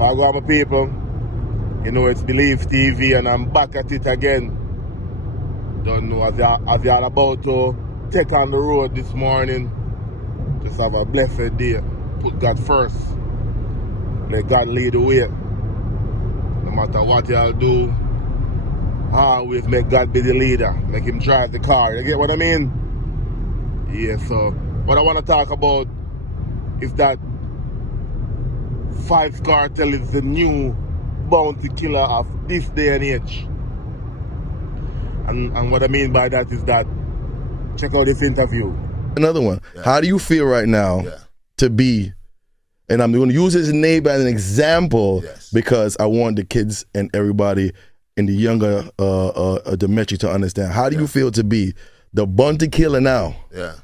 I got my people. You know, it's Believe TV and I'm back at it again. Don't know as you're about to take on the road this morning. Just have a blessed day. Put God first. Let God lead the way. No matter what y'all do, always make God be the leader. Make him drive the car. You get what I mean? Yeah, so what I want to talk about is that Vybz Kartel is the new bounty killer of this day and age. And what I mean by that is that, check out this interview. Another one. Yeah. How do you feel right now to be, and I'm going to use his name as an example because I want the kids and everybody in the younger Demetri to understand. How do you feel to be the bounty killer now? Yeah.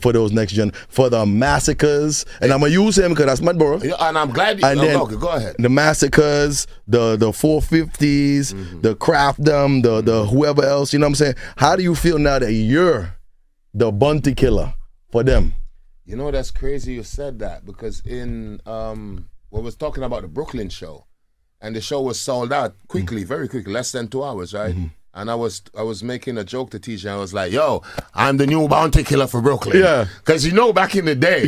For those next gen, for the massacres, and I'm gonna use him because that's my bro. Yeah, and I'm glad you. Okay, go ahead. The massacres, the 450s, the Craftdom, the whoever else. You know what I'm saying? How do you feel now that you're the bounty killer for them? You know, that's crazy you said that, because in we was talking about the Brooklyn show, and the show was sold out quickly, very quickly, less than 2 hours, right? And I was making a joke to TJ. I was like, yo, I'm the new bounty killer for Brooklyn. Yeah. Because you know back in the day,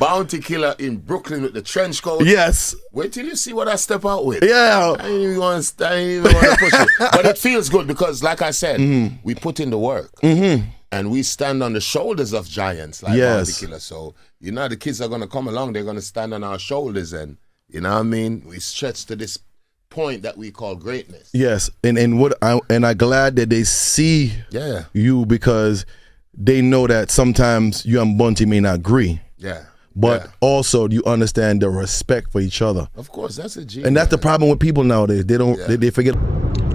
bounty killer in Brooklyn with the trench coat. Yes. Wait till you see what I step out with. Yeah. I ain't even want to push it. But it feels good because, like I said, we put in the work. And we stand on the shoulders of giants like bounty killer. So, you know, the kids are going to come along. They're going to stand on our shoulders. And, you know what I mean? We stretch to this point that we call greatness. Yes, and I'm glad that they see you, because they know that sometimes you and Bunty may not agree. Yeah. But also you understand the respect for each other. Of course, that's a G. And that's the problem with people nowadays. They don't they forget.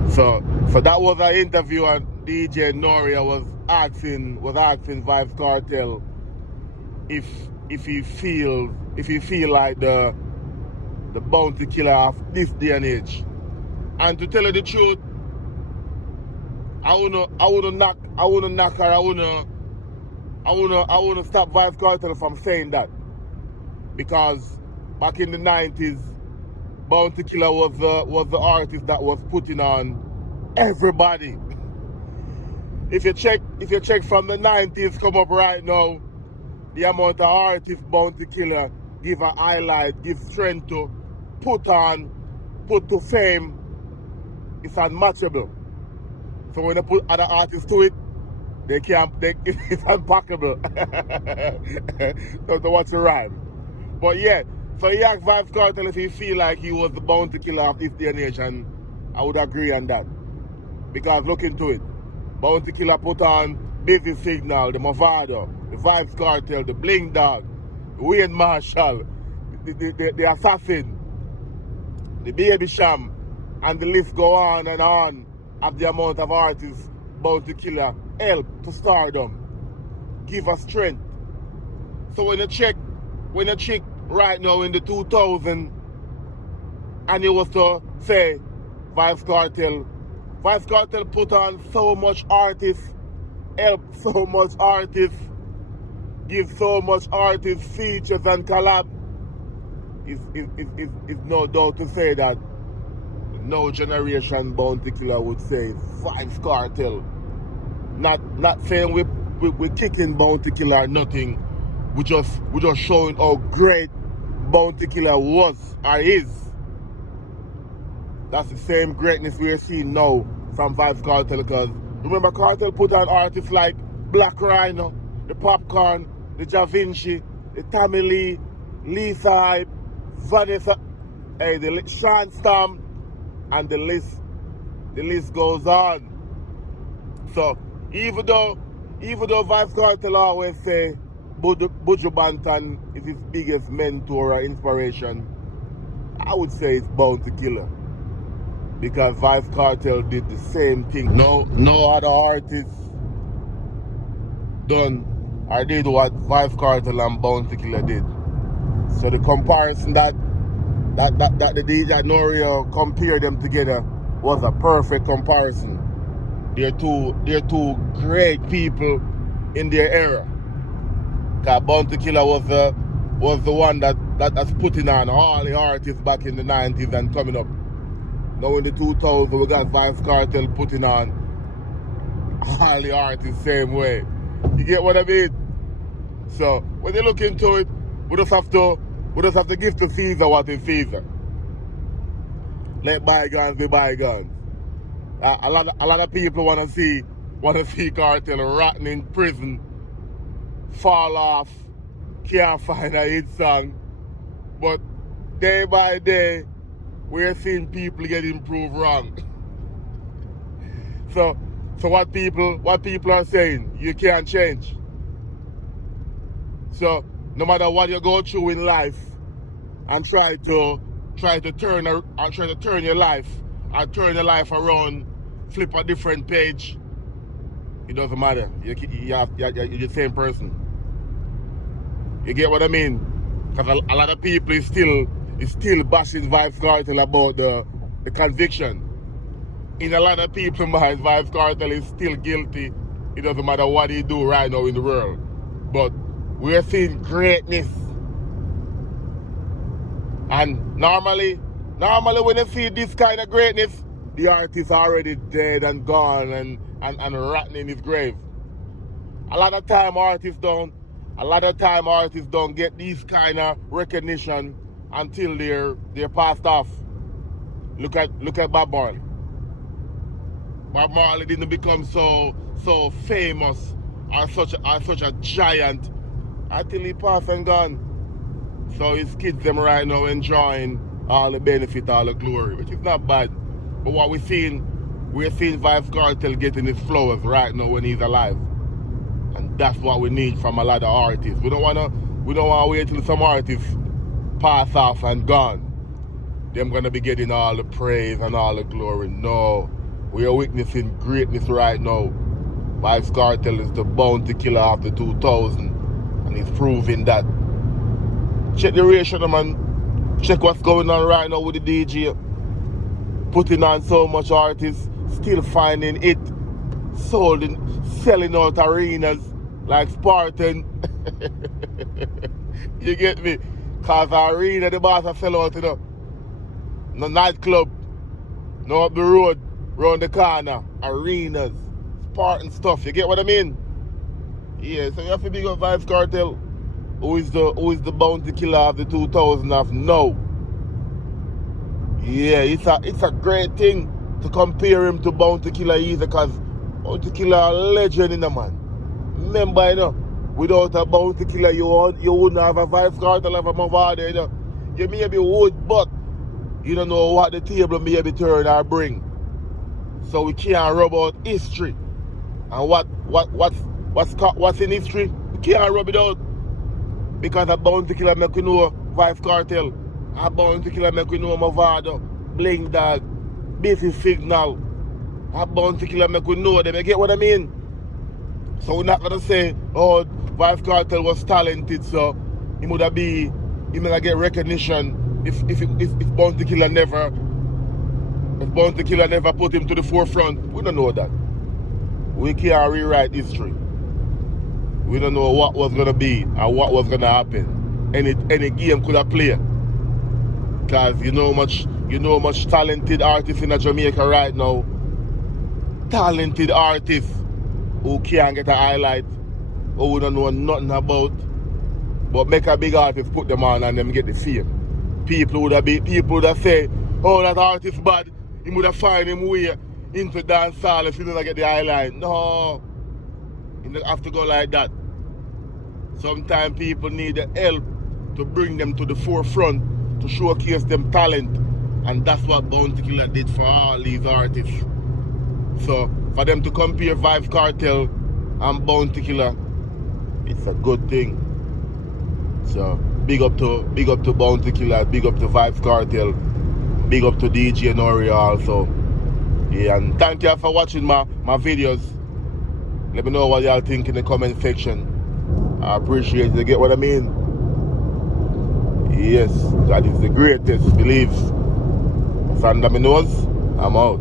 So that was an interview, and DJ Noria was asking Vybz Kartel if he feel like the bounty killer of this day and age. And to tell you the truth, I wanna knock her, I wanna stop Vybz Kartel from saying that. Because back in the 90s, bounty killer was the artist that was putting on everybody. If you check from the 90s come up right now, the amount of artists bounty killer give a highlight, give strength to, put to fame, it's unmatchable. So when they put other artists to it, it's unpackable. Don't know what's the rhyme. But yeah, so he asked Vybz Kartel if he feel like he was the bounty killer of this day and age, and I would agree on that. Because look into it. Bounty killer put on Busy Signal, the Movado, the Vybz Kartel, the Bling Dog, the Wayne Marshall, the Assassin, the Baby Sham, and the list go on and on of the amount of artists bounty killer help to stardom, give us strength. So when you check right now in the 2000s, and it was to say Vybz Kartel put on so much artists, help so much artists, give so much artists features and collab. It's no doubt to say that no generation bounty killer would say Vybz Kartel. Not saying we're kicking bounty killer or nothing. We just showing how great bounty killer was or is. That's the same greatness we're seeing now from Vybz Kartel, because remember Kartel put on artists like Black Rhino, the Popcorn, the Ja Vinci, the Tommy Lee, Lisa Hype, Vanessa, the Sean Storm, and the list goes on. So even though Vybz Kartel always say Buju Banton is his biggest mentor or inspiration, I would say it's bounty killer. Because Vybz Kartel did the same thing. No other artist done or did what Vybz Kartel and Bounty Killer did. So the comparison that the DJ Noria compared them together was a perfect comparison. They're two great people in their era. Because Bounty Killer was the one that that's putting on all the artists back in the 90s and coming up. Now in the 2000s, we got Vybz Kartel putting on all the artists same way. You get what I mean? So when you look into it, we just have to give to Caesar what is Caesar. Let bygones be bygones. A lot of people want to see Kartel rotting in prison, fall off, can't find a hit song. But day by day, we're seeing people get improved wrong. So what people are saying, you can't change. So no matter what you go through in life, and try to turn your life around, flip a different page, it doesn't matter. You're the same person. You get what I mean? Because a lot of people is still bashing Vybz Kartel about the conviction. In a lot of people's minds, Vybz Kartel is still guilty. It doesn't matter what he do right now in the world. But we're seeing greatness. And normally when you see this kind of greatness, the artist already dead and gone and rotting in his grave. A lot of time artists don't get these kind of recognition until they're passed off. Look at Bob Marley. Bob Marley didn't become so famous or such a giant until he passed and gone. So his kids them right now enjoying all the benefit, all the glory, which is not bad. But what we're seeing Vybz Kartel getting his flowers right now when he's alive. And that's what we need from a lot of artists. We don't wanna wait till some artists pass off and gone. Them gonna be getting all the praise and all the glory. No. We are witnessing greatness right now. Vybz Kartel is the bounty killer of the 2000s, and he's proving that. Check the ratio, man. Check what's going on right now with the DJ. Putting on so much artists, still finding it, selling out arenas like Spartan. You get me? Cause the arena, the boss are sell out, you know. No nightclub, no up the road, round the corner, arenas, Spartan stuff. You get what I mean? Yeah, so you have to big up Vybz Kartel, who is the bounty killer of the 2000s of now. Yeah, it's a great thing to compare him to Bounty Killer either, because Bounty Killer a legend in the man. Remember, you know, without a Bounty Killer, you wouldn't have a Vybz Kartel, have a Mavada, you know. You maybe would, but you don't know what the table maybe turn or bring. So we can't rub out history. And what's in history, we can't rub it out. Because a Bounty Killer make we know Vybz Kartel. A Bounty Killer make we know Mavado, Bling Dog, Biffy Signal. A Bounty Killer make we know them. You get what I mean? So we're not gonna say, oh, Vybz Kartel was talented, so he might get recognition if Bounty Killer never put him to the forefront. We don't know that. We can't rewrite history. We don't know what was gonna be and what was gonna happen. Any game could have played. Because you know much talented artists in Jamaica right now. Talented artists who can't get a highlight, who we don't know nothing about. But make a big artist put them on and them get the fame. People would have say, oh, that artist bad, he would have find him way into dancehall if he doesn't get the highlight. No. You don't have to go like that. Sometimes people need the help to bring them to the forefront, to showcase them talent. And that's what Bounty Killer did for all these artists. So for them to compare Vybz Kartel and Bounty Killer, it's a good thing. So big up to Bounty Killer, big up to Vybz Kartel, big up to DJ Nori also. Yeah, and thank you for watching my videos. Let me know what y'all think in the comment section. I appreciate it. You get what I mean? Yes, that is the greatest. Believe. From the nose, I'm out.